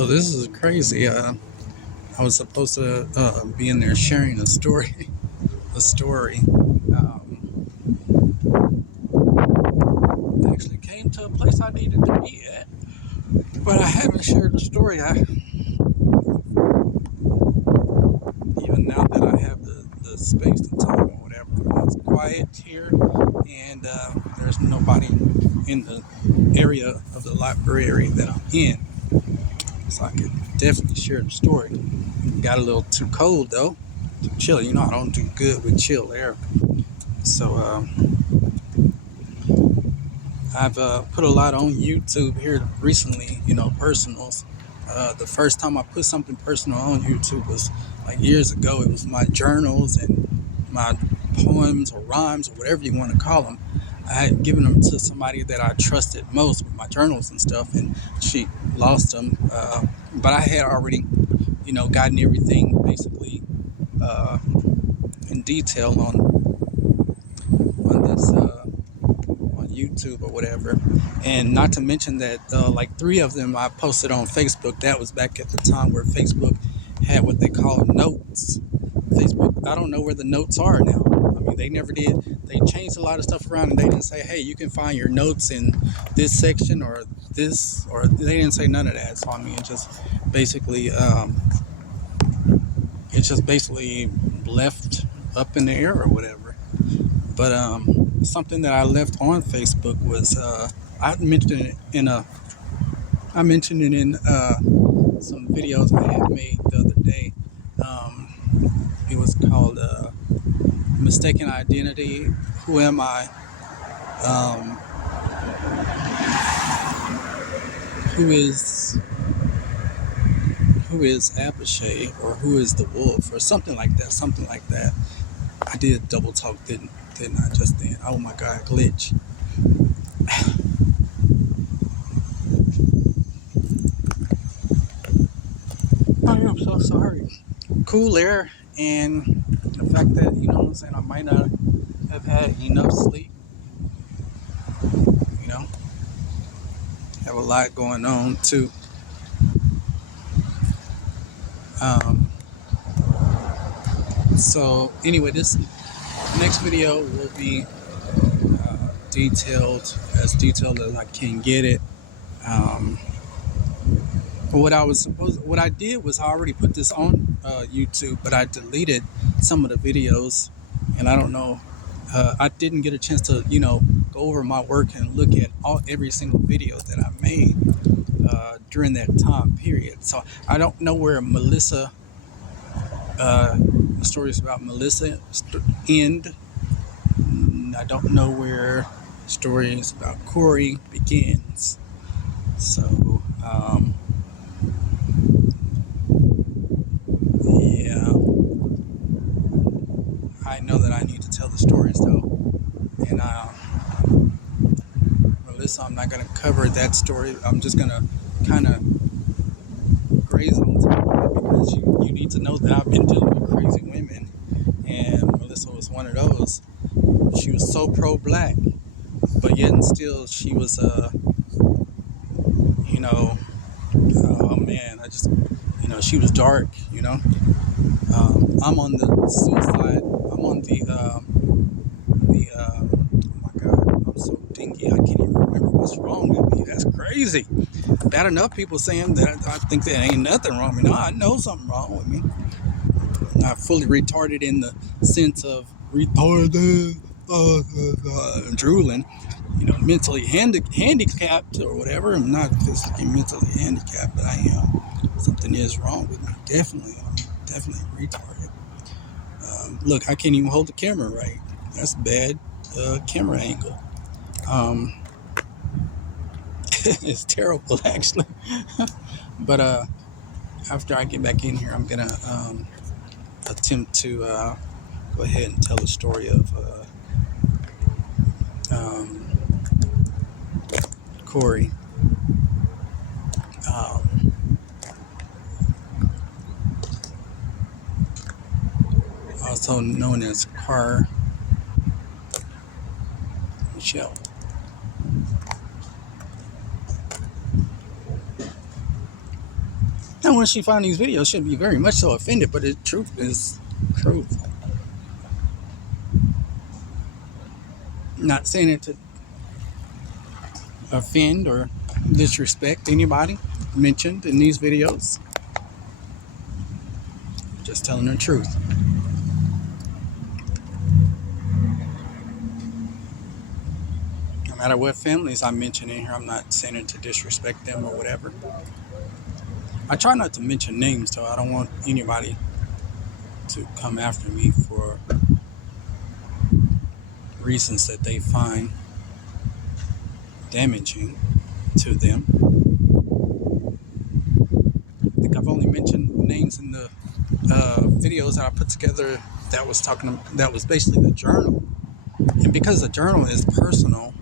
Oh, this is crazy. I was supposed to be in there sharing a story. A story. Actually came to a place I needed to be at, but I haven't shared the story. Even now that I have the space and time or whatever, it's quiet here, and there's nobody in the area of the library that I'm in, so I could definitely share the story. Got a little too cold though. Too chill. You know I don't do good with chill air. So I've put a lot on YouTube here recently. Personals. The first time I put something personal on YouTube was like years ago. It was my journals and my poems or rhymes or whatever you want to call them. I had given them to somebody that I trusted most with my journals and stuff, and she lost them. But I had already, gotten everything basically uh, in detail on this on YouTube or whatever. And not to mention that like three of them I posted on Facebook. That was back at the time where Facebook had what they call notes. Facebook, I don't know where the notes are now. I mean, they never did. They changed a lot of stuff around, and they didn't say, "Hey, you can find your notes in this section or this," or they didn't say none of that. So I mean, it just basically left up in the air or whatever. But something that I left on Facebook was I mentioned it in some videos I had made the other day. Um, it was called "Mistaken Identity." Who am I? Um, who is who is Abishai, or who is the wolf, or something like that. Something like that. I did double talk, didn't I? Just then. Oh my God, glitch. I am so sorry. Cool air and the fact that what I'm saying, I might not have had enough sleep. You know, have a lot going on too. Um, so anyway, this next video will be detailed as I can get it. Um, what I did was I already put this on YouTube, but I deleted some of the videos, and I don't know. I didn't get a chance to, go over my work and look at every single video that I made during that time period. So I don't know where Melissa, the stories about Melissa end. I don't know where stories about Corey begins. So yeah, I know that I need to tell the stories though, and Melissa, I'm not going to cover that story. I'm just going to kind of graze on top of it because you need to know that I've been dealing with crazy women, and Melissa was one of those. She was so pro-black, but yet and still she was you know oh man, I just she was dark. I'm on the suicide. I'm on oh my God, I'm so dingy. I can't even remember what's wrong with me. That's crazy. Bad enough people saying that I think there ain't nothing wrong with me. No, I know something wrong with me. Not fully retarded in the sense of retarded, drooling. Mentally handicapped or whatever. I'm not physically mentally handicapped, but I am. Something is wrong with me. Definitely, I'm definitely retarded. Look, I can't even hold the camera right. That's bad camera angle. Um, it's terrible, actually. But after I get back in here, I'm gonna attempt to go ahead and tell the story of um, Corey, um, also known as Car Michelle. And when she finds these videos, she'll be very much so offended, but the truth is truth. Not saying it to offend or disrespect anybody mentioned in these videos. Just telling the truth. No matter what families I mention in here, I'm not saying it to disrespect them or whatever. I try not to mention names, though. I don't want anybody to come after me for reasons that they find damaging to them. I think I've only mentioned names in the videos that I put together that was basically the journal. And because the journal is personal,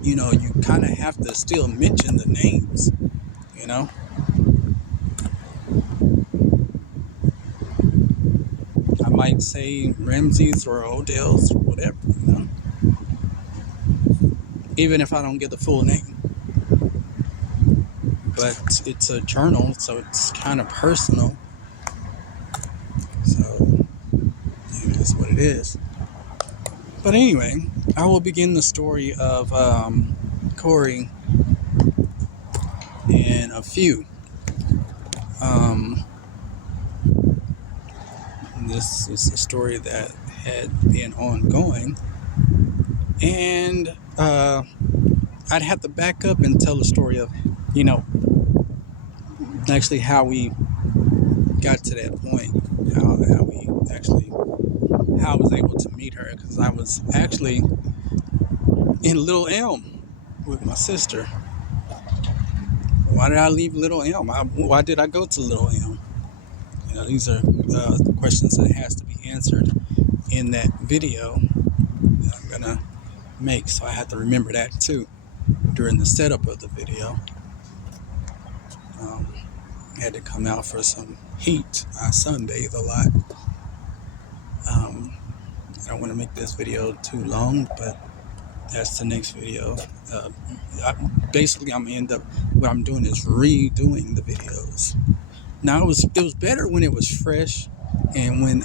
you know, you kind of have to still mention the names, you know. I might say Ramsey's or Odell's or whatever, you know, even if I don't get the full name. But it's a journal, so it's kind of personal. So it is what it is. But anyway, I will begin the story of Corey in a few. This is a story that had been ongoing, and I'd have to back up and tell the story of, you know, actually how we got to that point, how I was able to meet her, because I was actually in Little Elm with my sister. Why did I leave Little Elm? Why did I go to Little Elm? You know, these are questions that has to be answered in that video that I'm gonna make, so I have to remember that too during the setup of the video. I had to come out for some heat. I sunbathe a lot. I don't want to make this video too long, but that's the next video. Basically, I'm end up what I'm doing is redoing the videos. Now it was better when it was fresh and when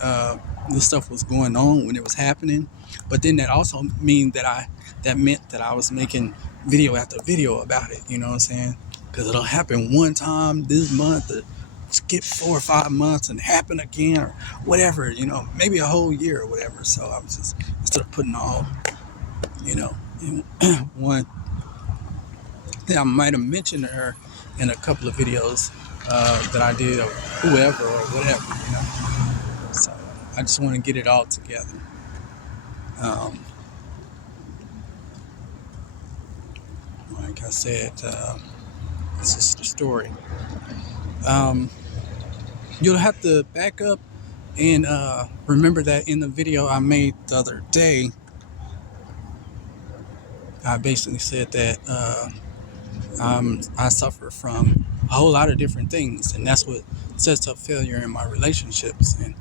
this stuff was going on, when it was happening. But then that also meant that I was making video after video about it. You know what I'm saying? Because it'll happen one time this month, or skip 4 or 5 months and happen again, or whatever. You know, maybe a whole year or whatever. So I was just, instead of putting all, you know, in one. I might have mentioned her in a couple of videos that I did, or whoever or whatever, you know. So I just want to get it all together. Like I said, it's just a story. You'll have to back up and remember that in the video I made the other day, I basically said that I suffer from a whole lot of different things, and that's what sets up failure in my relationships and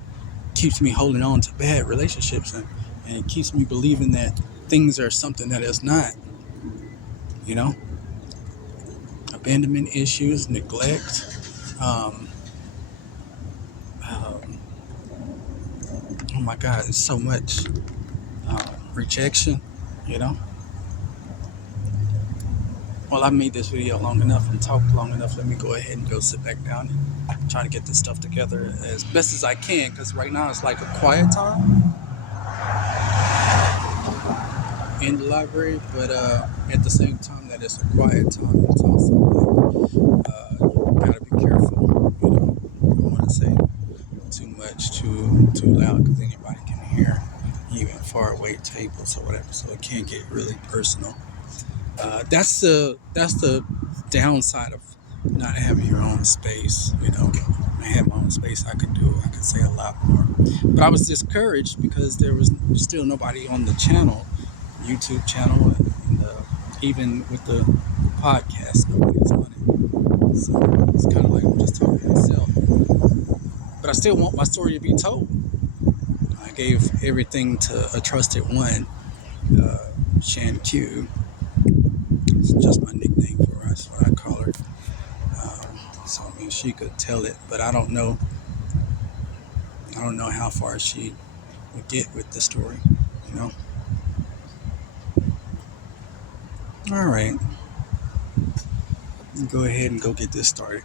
keeps me holding on to bad relationships, and it keeps me believing that things are something that is not, you know. Abandonment issues, neglect, oh my God, it's so much rejection, you know. Well, I made this video long enough and talked long enough. Let me go ahead and go sit back down and try to get this stuff together as best as I can, because right now it's like a quiet time in the library, but at the same time that it's a quiet time, it's also like you gotta be careful, you know. I don't want to say too much, too loud, because anybody can hear, even far away tables or whatever, so it can get really personal. That's the downside of not having your own space. You know, I had my own space. I could say a lot more. But I was discouraged because there was still nobody on the channel, YouTube channel, and even with the podcast, nobody's on it. So it's kind of like I'm just talking to myself. But I still want my story to be told. I gave everything to a trusted one, Shan Q. It's just my nickname for her. That's what I call her. So I mean, she could tell it, but I don't know. I don't know how far she would get with the story. You know. All right, go ahead and go get this started.